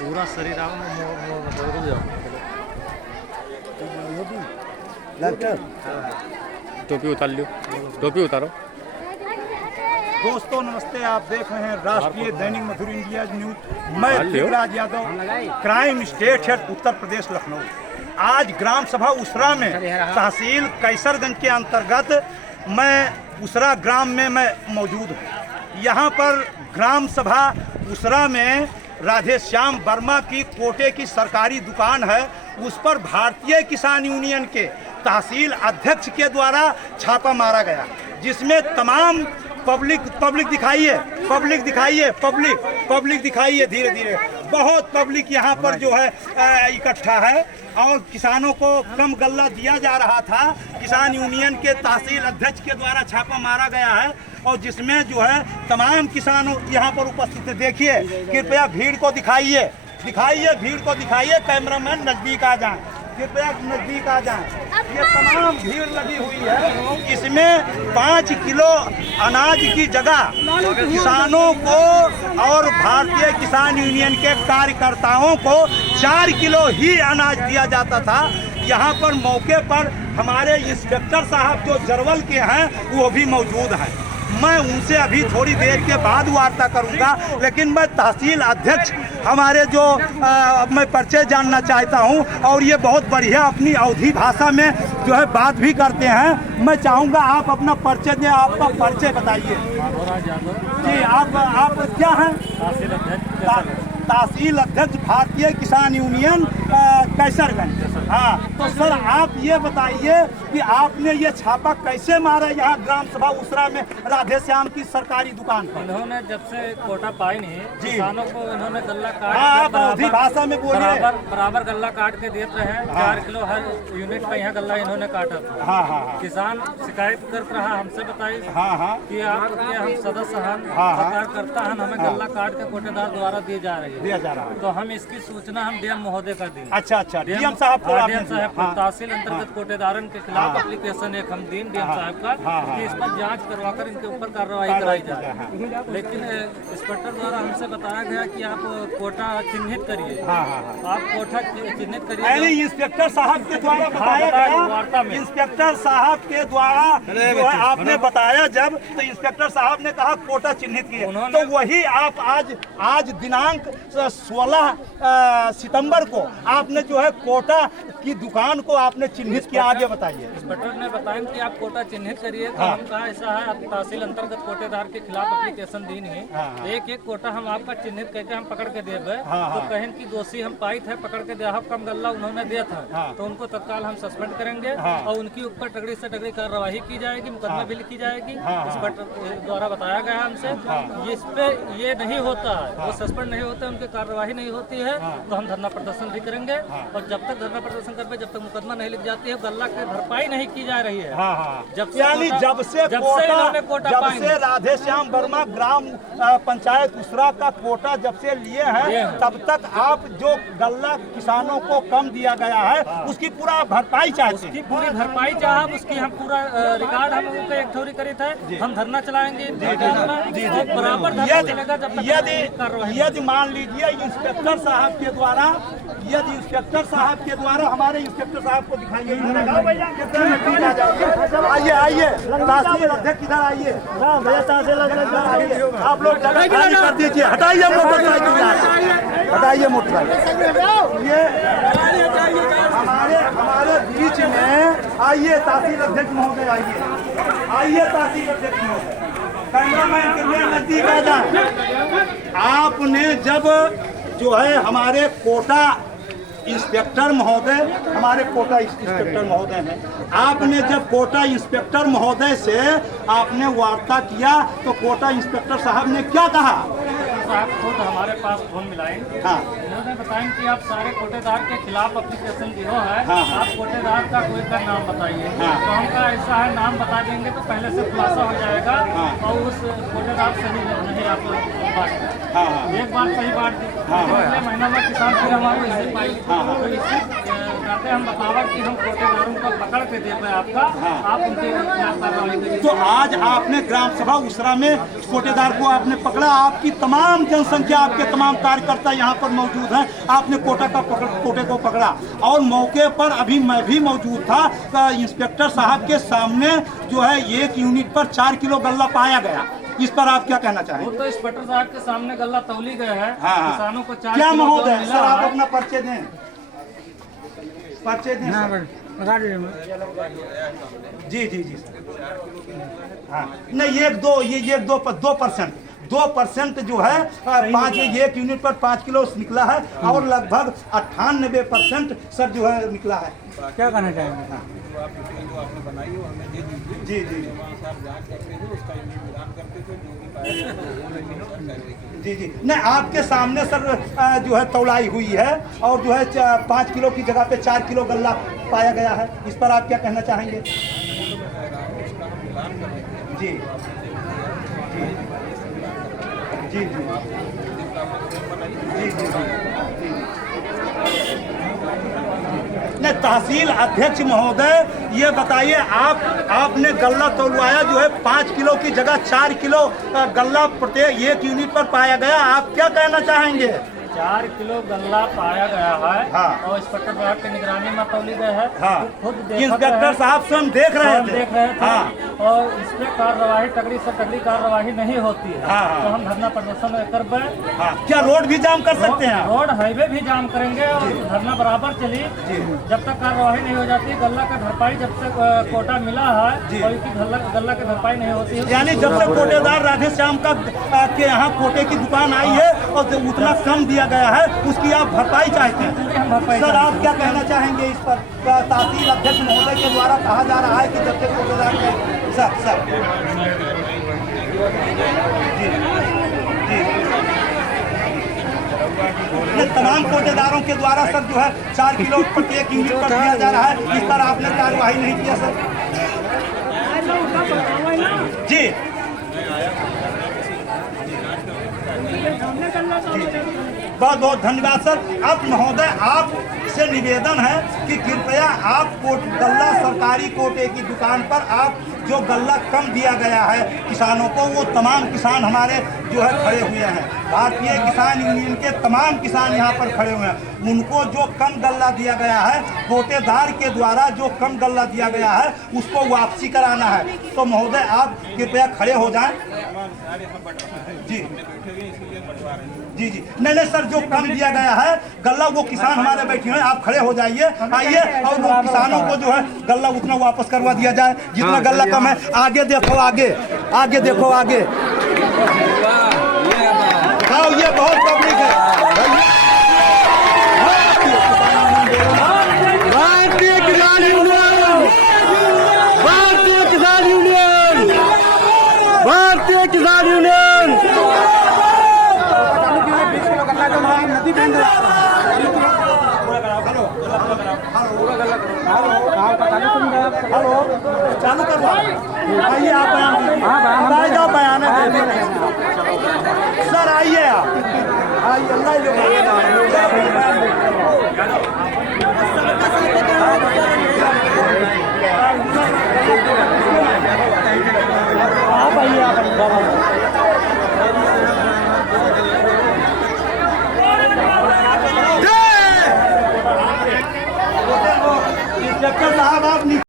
पूरा शरीर आप बदल जाओ। टोपी उतार लियो, टोपी उतारो। दोस्तों नमस्ते, आप देख रहे हैं राष्ट्रीय दैनिक मधुर इंडिया न्यूज। मैं Divyaraj Yadav, crime state head Uttar Pradesh Lucknow. आज ग्राम सभा उसरा में तहसील कैसरगंज के अंतर्गत मैं उसरा ग्राम में मैं मौजूद हूँ। यहाँ पर ग्राम सभा उसरा में राधेश्याम वर्मा की कोटे की सरकारी दुकान है, उस पर भारतीय किसान यूनियन के तहसील अध्यक्ष के द्वारा छापा मारा गया, जिसमें तमाम पब्लिक दिखाइए धीरे धीरे बहुत पब्लिक यहाँ पर जो है इकट्ठा है और किसानों को कम गल्ला दिया जा रहा था। किसान यूनियन के तहसील अध्यक्ष के द्वारा छापा मारा गया है और जिसमें जो है तमाम किसानों यहाँ पर उपस्थित है। देखिए, कृपया भीड़ को दिखाइए, भीड़ को दिखाइए। कैमरामैन नजदीक आ जाएं, कृपया नजदीक आ जाएं। ये तमाम भीड़ लगी हुई है। इसमें 5 किलो अनाज की जगह किसानों को और भारतीय किसान यूनियन के कार्यकर्ताओं को 4 किलो ही अनाज दिया जाता था। यहाँ पर मौके पर हमारे इंस्पेक्टर साहब जो जरवल के हैं वो भी मौजूद हैं। मैं उनसे अभी थोड़ी देर के बाद वार्ता करूंगा, लेकिन मैं तहसील अध्यक्ष हमारे जो मैं परिचय जानना चाहता हूं और ये बहुत बढ़िया अपनी अवधी भाषा में जो है बात भी करते हैं। मैं चाहूंगा आप अपना परिचय दें, आपका परिचय बताइए जी। आप क्या हैं? तहसील अध्यक्ष भारतीय किसान यूनियन कैसरगंज। हाँ, तो सर आप ये बताइए कि आपने ये छापा कैसे मारा यहाँ ग्राम सभा उसरा में राधेश्याम की सरकारी दुकान पर? इन्होंने जब से कोटा पाई नहीं, किसानों को इन्होंने गल्ला काट आप अवधी भाषा में बोलिए। बराबर गल्ला काट के देते हैं। 4 किलो हर यूनिट का यहाँ गल्ला इन्होंने काटा था। हाँ। किसान शिकायत कर रहा हमसे बताइए कि आपके हम सदस्य हैं, करता है, हमें गल्ला काट के कोटेदार द्वारा दिया जा रहा है। तो हम इसकी सूचना हम डीएम महोदय का दें। अच्छा, डीएम साहब को तहसील अंतर्गत कोटेदारन के खिलाफ एप्लीकेशन एक हम दीन डीएम साहब का कि इस पर जांच करवाकर इनके ऊपर कार्रवाई कराई जाए। लेकिन इंस्पेक्टर द्वारा हमसे बताया गया कि आप कोटा चिन्हित करिए, आप कोटा चिन्हित करिए। इंस्पेक्टर साहब के द्वारा बताया गया, वार्ता में इंस्पेक्टर साहब के द्वारा जो है आपने बताया जब, तो इंस्पेक्टर साहब ने कहा कोटा चिन्हित किए, तो वही आप आज दिनांक 16 सितंबर को आपने जो है कोटा की दुकान को आपने चिन्हित किया। आगे बताइए। इंस्पेक्टर ने बताया कि आप कोटा चिन्हित करिए, तो हम कहा ऐसा है तहसील अंतर्गत कोटेदार के खिलाफ एप्लीकेशन दी नहीं, एक कोटा हम आपका चिन्हित करके हम पकड़ के देवे। तो कहें कि दोषी हम पाई थे, पकड़ के दिया कम गल्ला उन्होंने दिया था, तो उनको तत्काल हम सस्पेंड करेंगे और उनके ऊपर तगड़ी से तगड़ी कार्रवाई की जाएगी, मुकदमा भी लिखी जाएगी। इंस्पेक्टर द्वारा बताया गया हमसे इस पे ये नहीं होता है, वो सस्पेंड नहीं होते, उनकी कार्रवाई नहीं होती है, तो हम धरना प्रदर्शन भी करेंगे। और जब तक धरना प्रदर्शन कर पे जब तक मुकदमा नहीं लिख जाती है, गल्ला की भरपाई नहीं की जा रही है। जब से राधेश्याम वर्मा ग्राम पंचायत उसरा का कोटा जब से लिए हैं, तब तक आप जो गल्ला किसानों को कम दिया गया है उसकी पूरा भरपाई चाहते हैं। पूरी भरपाई चाहे उसकी हम पूरा रिकॉर्ड हम उनको एक थोड़ी करी थे। हम धरना चलाएंगे बराबर चलेगा जब तक। यदि मान लीजिए इंस्पेक्टर साहब के द्वारा, हमारे इंस्पेक्टर साहब को दिखाइए, आइए तहसील अध्यक्ष इधर आइए, आप लोग जगह खाली कर दीजिए, हटाइए मोटरसाइकिल, हटाइए मोटरसाइकिल। ये हमारे बीच में आइए तहसील अध्यक्ष महोदय, आइए तहसील अध्यक्ष महोदय, कैमरामैन के नजदीक आ जाए। आपने जब जो है हमारे कोटा इंस्पेक्टर महोदय, हमारे कोटा इंस्पेक्टर महोदय हैं, आपने जब कोटा इंस्पेक्टर महोदय से आपने वार्ता किया तो कोटा इंस्पेक्टर साहब ने क्या कहा? साहब खुद हमारे पास फोन मिलाए, उन्होंने बताया कि आप सारे कोटेदार के खिलाफ एप्लीकेशन दियो है, आप कोटेदार का कोई का नाम बताइए। तो हम का ऐसा है, नाम बता देंगे तो पहले से खुलासा हो जाएगा और उस कोटेदार से नहीं आप एक बार सही बात अगले महीना में किसान फिर हमारे इसी चाहते हैं हम बतावा कि हम कोटेदारों को पकड़ के दे पाए आपका, आप उनके खिलाफ कार्रवाई करिए। तो आज आपने ग्राम सभा उसरा में कोटेदार को आपने पकड़ा, आपकी तमाम जनसंख्या, आपके तमाम कार्यकर्ता यहाँ पर मौजूद हैं, आपने कोटे को पकड़ा और मौके पर अभी मैं भी मौजूद था। इंस्पेक्टर साहब के सामने जो है 1 यूनिट पर 4 किलो गल्ला पाया गया, इस पर आप क्या कहना चाहेंगे? वो तो इंस्पेक्टर साहब के सामने गल्ला तौली गए हैं, किसानों को 4 क्या किलो महोदय मिला सर, आप है। अपना पर्चे दें, पर्चे दें सर। जी जी जी हाँ, नहीं 2% जो है 1 यूनिट पर 5 किलो निकला है और लगभग 98% सर जो है निकला है। क्या कहना चाहेंगे? हाँ। जी जी जी जी नहीं, आपके सामने सर जो है तौलाई हुई है और जो है 5 किलो की जगह पे 4 किलो गल्ला पाया गया है, इस पर आप क्या कहना चाहेंगे? जी जी जी जी जी नहीं, तहसील अध्यक्ष महोदय ये बताइए, आपने गल्ला तोलवाया जो है 5 किलो की जगह 4 किलो गल्ला प्रत्येक 1 यूनिट पर पाया गया, आप क्या कहना चाहेंगे? 4 किलो गल्ला पाया गया है। हाँ। और इंस्पेक्टर साहब की निगरानी में तौली गए है। हाँ। खुद इंस्पेक्टर साहब स्वयं देख रहे थे। हाँ। और इस पे कार्रवाई तगड़ी से तगड़ी कार्रवाई नहीं होती है। हाँ। तो हम धरना प्रदर्शन करबे। हाँ। क्या रोड भी जाम कर सकते हैं? रोड हाईवे भी जाम करेंगे और धरना बराबर चली जब तक कार्रवाई नहीं हो जाती। गल्ला का भरपाई जब तक कोटा मिला है और गल्ला की भरपाई नहीं होती है, यानी जब से कोटेदार राधे श्याम का के यहाँ कोटे की दुकान आई है और उतना कम दिया गया है, उसकी आप भरपाई चाहते हैं। सर आप क्या कहना चाहेंगे इस पर? तहसील अध्यक्ष महोदय के द्वारा कहा जा रहा है कि जब से कोटेदार के सर जी जी तमाम कोटेदारों के द्वारा सर जो है 4 किलो प्रत्येक यूनिट पर दिया जा रहा है, इस पर आपने कार्रवाई नहीं किया सर? जी बहुत बहुत धन्यवाद सर। अब महोदय आपसे निवेदन है कि कृपया आप गल्ला सरकारी कोटे की दुकान पर आप जो गल्ला कम दिया गया है किसानों को, वो तमाम किसान हमारे जो है खड़े हुए हैं, भारतीय किसान यूनियन के तमाम किसान यहाँ पर खड़े हुए हैं, उनको जो कम गल्ला दिया गया है कोटेदार के द्वारा, जो कम गल्ला दिया गया है उसको वापसी कराना है। तो महोदय आप कृपया खड़े हो जाएं। जी जी जी नहीं सर, जो कम दिया गया है गल्ला वो किसान हमारे बैठे हैं, आप खड़े हो जाइए, आइए और वो किसानों को जो है गल्ला उतना वापस करवा दिया जाए जितना गल्ला कम है। आगे देखो, आगे देखो, आगे हाँ, ये बहुत पब्लिक है। भारतीय किसान यूनियन, भारतीय किसान यूनियन, भारतीय किसान यूनियन। हेलो, चालू करवा, आइए आप बयान दीजिए। जाओ बयान सर, आइए आप, आइए अल्लाह